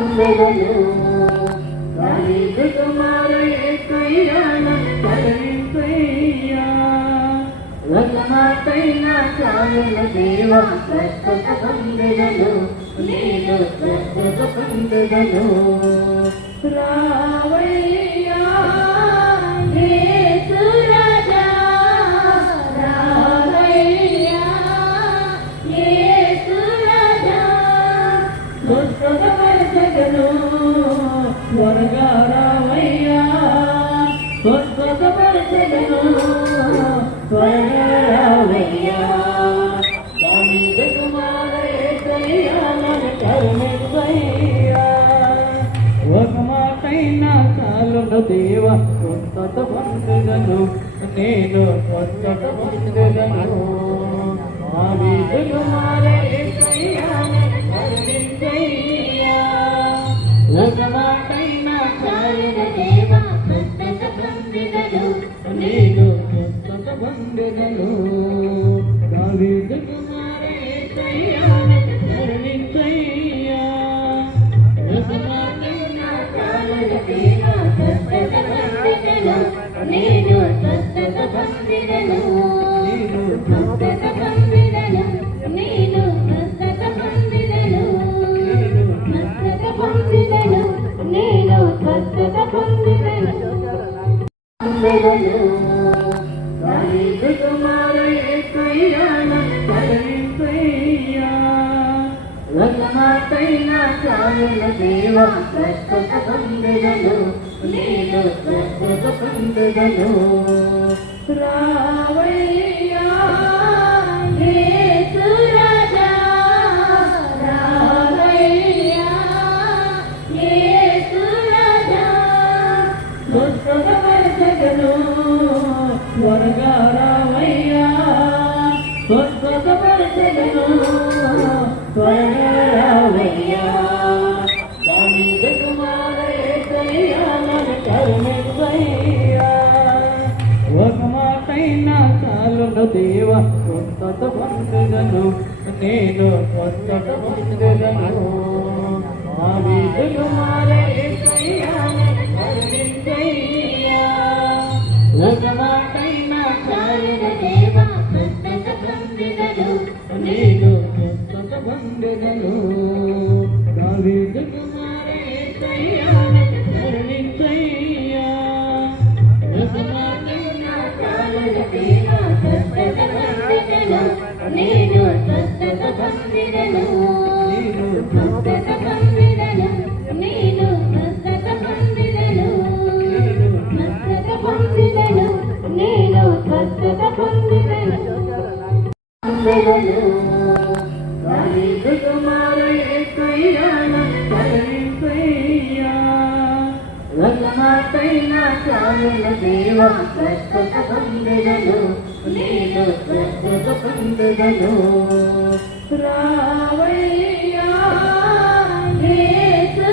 వందనలు దావీదు కుమార యేసయ్యా నన్ను కరుణించయ్యా ఒక మాటైనా చాలును దేవా స్వస్థత పొందెదను నేను స్వస్థత పొందెదను రావయ్యా యేసు రాజా రావయ్యా యేసు రాజా స్వస్థత పరచగను త్వరగా రావయ్యా స్వస్థత పరచగను త్వరగా రావయ్యా దావీదు కుమార యేసయ్యా నన్ను కరుణించయ్యా ఒక మాటైనా చాలును దేవా స్వస్థత పొందెదను నేను స్వస్థత పొందెదను దావీదు కుమార యేసయ్యా నన్ను కరుణించయ్యా ఒక మాటైనా చాలును దేవా స్వస్థత పొందెదను నేను స్వస్థత పొందెదను దావీదు కుమార యేసయ్యా నన్ను కరుణించయ్యా ఒక మాటైనా చాలును దేవా స్వస్థత పొందెదను నేను స్వస్థత పొందెదను స్వస్థత పొందెదను నేను స్వస్థత పొందెదను స్వస్థత పొందెదను నేను స్వస్థత పొందెదను వందనలు దావీదు కుమార యేసయ్యా నన్ను కరుణించయ్యా ఒక మాటైనా చాలును దేవా స్వస్థత పొందెదను నేను స్వస్థత పొందెదను రావయ్యా యేసు రాజా రావయ్యా యేసు రాజా స్వస్థత పరచగను త్వరగా రావయ్యా స్వస్థత పరచగను త్వరగా రావయ్యా దావీదు కుమార యేసయ్యా నన్ను కరుణించయ్యా ఒక మాటైనా చాలును దేవా స్వస్థత పొందెదను నేను స్వస్థత పొందెదను దావీదు కుమార యేసయ్యా నన్ను కరుణించయ్యా ఒక మాటైనా చాలును దేవా స్వస్థత పొందెదను నేను స్వస్థత పొందెదను దావీదు కుమార యేసయ్యా నన్ను కరుణించయ్యా ఒక మాటైనా చాలును దేవా స్వస్థత పొందెదను నేను స్వస్థత పొందెదను స్వస్థత పొందెదను నేను స్వస్థత పొందెదను స్వస్థత పొందెదను నేను స్వస్థత పొందెదను వందనలు దావీదు కుమార యేసయ్యా నన్ను కరుణించయ్యా ఒక మాటైనా చాలును దేవా స్వస్థత పొందెదను నేను స్వస్థత పొందెదను రావయ్యా యేసు